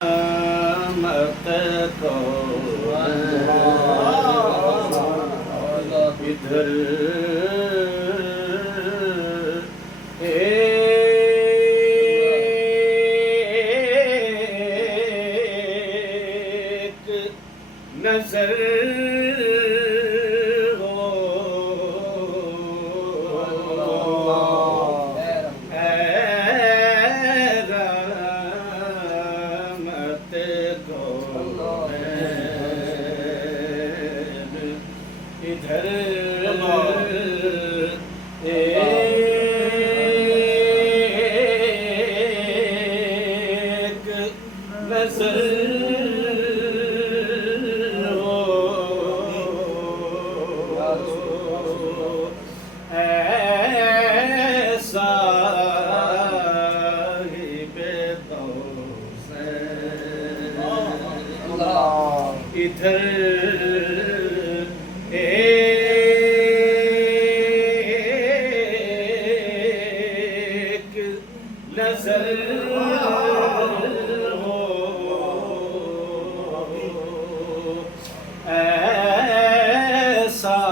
مت کو ادھر ایک نظر ادھر ایک نظر ہو اے صاحب توسن ادھر نظر ہو اے صاحب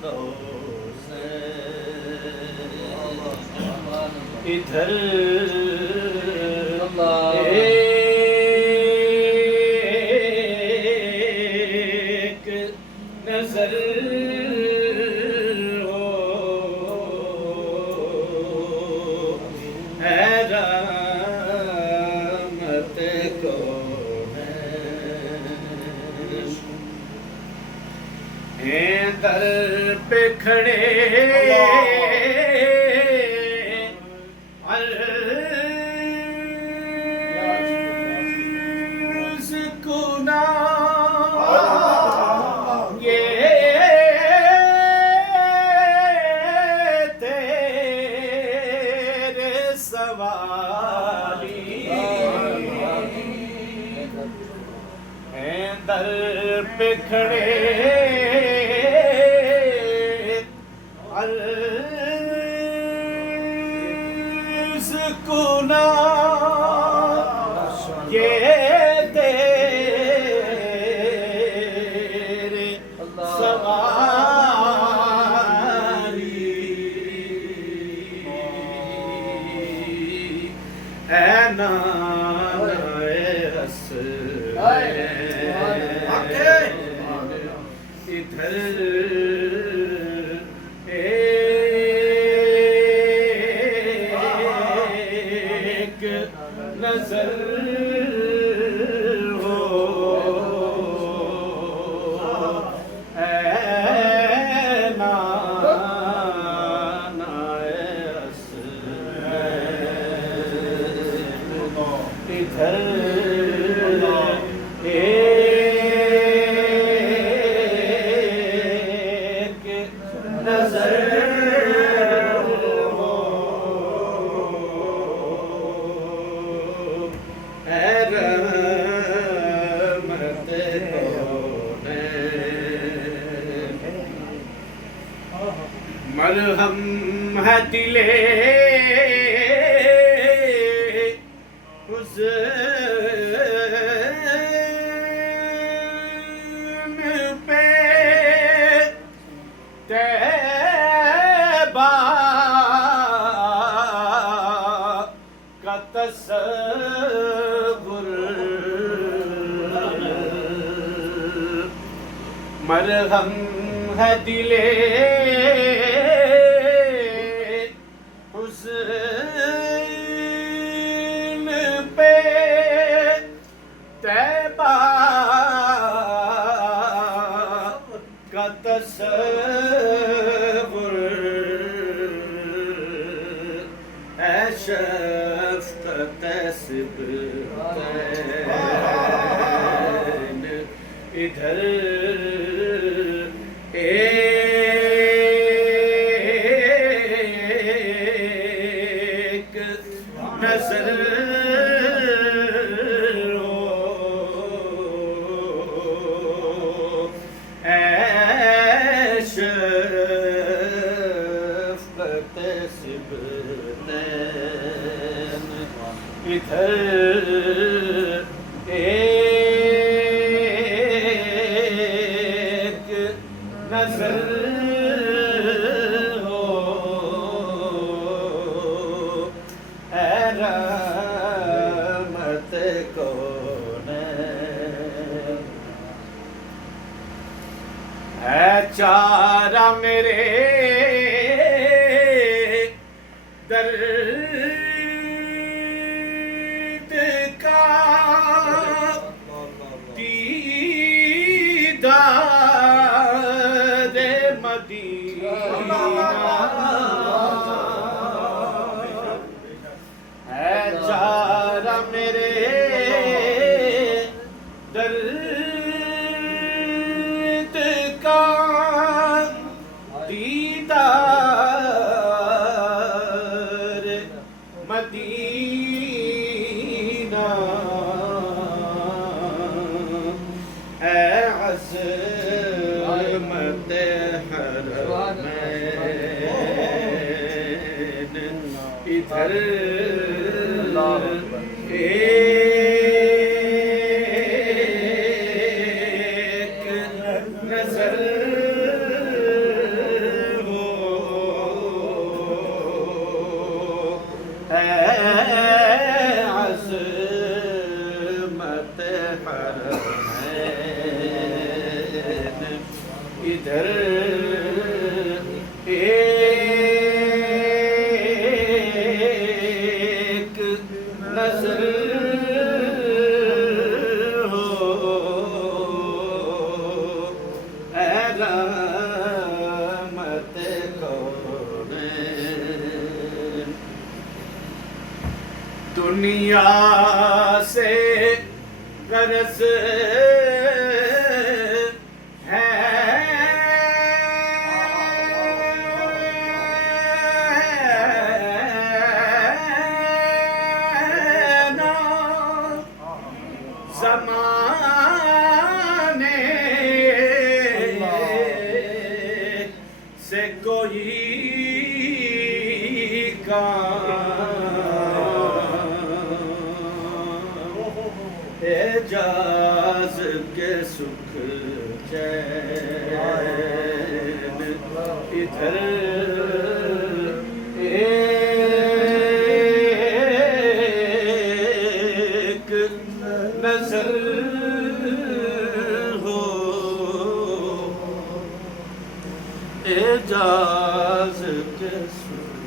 توسن ادھر ایک نظر در پہ کھڑے عرض کنا یہ تیرے سوالی در پہ کھڑے عرض کنا یہ تیرے سوالی اے نانائے حسین ادھر نظر ہو اے نانائے حسین ادھر ایک نظر مرہم ہے دل حزن پہ طیبہ کا تصور مرہم ہے دل حسن پہ طیبہ کا تصور اے شفقت سبطین ادھر ایک نظر ہو شفقت سبطین ادھر ایک نظر ہو اے رحمت کون ہے چارہ میرے درد کا دیدار مدینہ ہے چارہ میرے درد کا دیدار مدینہ اے عظمت حرمین ادھر ایک نظر ہو اے عظمت حرمین ادھر ایک نظر ہو اے رحمت کون دنیا سے غرض زمانے سے کوئی کام اعجاز کے سکھ چین ادھر ایک نظر ہو اعجاز کے سکھ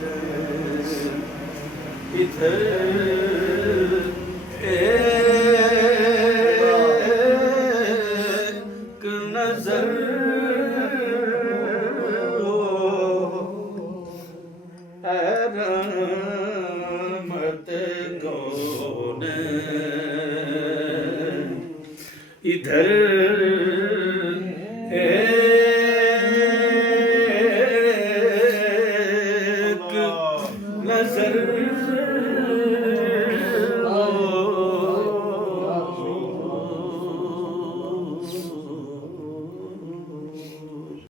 چین ادھر ایک نظر ہو اے رحمت کون ادھر ایک نظر